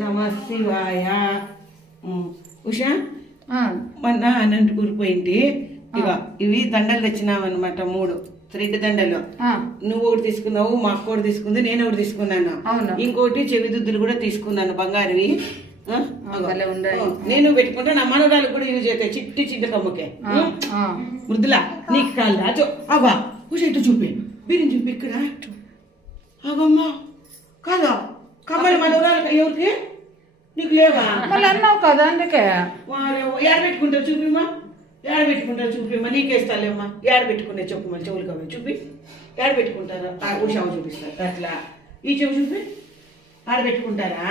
నమ శివాయ. ఉషా మొన్న అనంతపూర్ పోయింటి. ఇక ఇవి దండలు తెచ్చినావన్నమాట, 3 థ్రెడ్ దండలు. నువ్వు ఒకటి తీసుకున్నావు, మా అక్క ఒకటి తీసుకుంది, నేను ఒకటి తీసుకున్నాను. ఇంకోటి చెవిదుద్దులు కూడా తీసుకున్నాను బంగారువి. నేను పెట్టుకుంటా, నా మనవరాలకు కూడా యూజ్ అవుతాయి. చిట్టి చిట్టి కమ్మకే మృదులా నీకు కాదు అచో అవ్వా ఉష ఇటు చూపి, బిర్యానీ చూపి ఇక్కడ. అవమ్మా కాదా కమ్మలు మనవరాలు ఎవరికి? నీకు లేవా? అన్నావు కదా అందుకే. ఏడ పెట్టుకుంటావు చూపిమ్మా, ఏడ పెట్టుకుంటారు చూపిమ్మా, నీకేస్తాలేమ్మా. ఏడ పెట్టుకునే చెప్పు మరి, చెవులు కవి చూపి. ఏడ పెట్టుకుంటారా? ఉషావు చూపిస్తారు అట్లా. ఈ చెవు చూపి, ఆడ పెట్టుకుంటారా?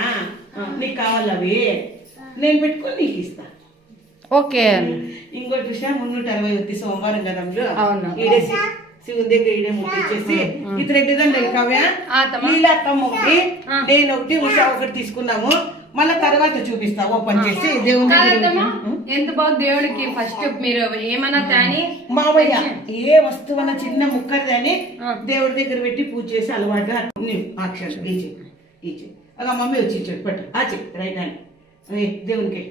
నీకు కావాలి అవి, నేను పెట్టుకొని నీకు ఇస్తా. ఓకే. ఇంకోటి విషయం 360 సోమవారం కదంలో ఈడే శివుని దగ్గర ఈడే ముట్టించేసి ఇది 2 దండలు కావ్యా, నీళ్ళత్తమ్మ ఒకటి, నేను ఒకటి, ఉషా ఒకటి తీసుకున్నాము. మళ్ళా తర్వాత చూపిస్తా ఓపెన్ చేసి. దేవుని ఎంత బాగా దేవుడికి ఫస్ట్ మీరు ఏమన్నా కానీ మామయ్య ఏ వస్తువన్నా చిన్న ముక్కది అని దేవుడి దగ్గర పెట్టి పూజ చేసి అలవాటుగా అక్షరం ఈచి అలా మమ్మీ వచ్చి ఇచ్చాడు పట్టు ఆచి రైట్ హ్యాండ్ దేవునికి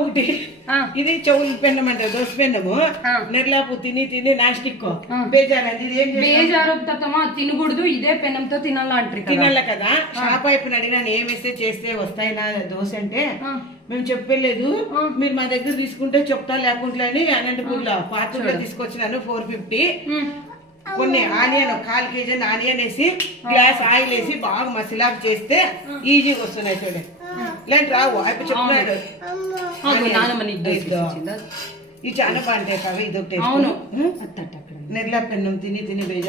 ఒకటి. ఇది చెవులు పెన్నం అంటే దోశ పెన్నము, నెర్లాపు తిని తిని నాస్టిక్ బేజారు. ఇది ఏం బేజారుతమా తినకూడదు, ఇదే పెన్నంతో తినాలంటారు. తినాల కదా. షాప్ అయిపోయిన అడిగినా ఏమేస్తే చేస్తే వస్తాయి నా దోశ అంటే మేము చెప్పలేదు, మీరు మా దగ్గర తీసుకుంటే చెప్తా, లేకుంటే అని అనంతపూర్లో పాత్రలో తీసుకొచ్చినాను. 450 కొన్ని ఆనియన్ 1/4 kg ఆనియన్ వేసి గ్లాస్ ఆయిల్ వేసి బాగా మసిలాప్ చేస్తే ఈజీగా వస్తున్నాయి. చూడండి ఇలాంటి రావు అయిపోయి చెప్తున్నాడు. ఈ చాలా బాగుంటాయి కవి. ఇదొకటి నెర్లా పెన్నం తిని తిని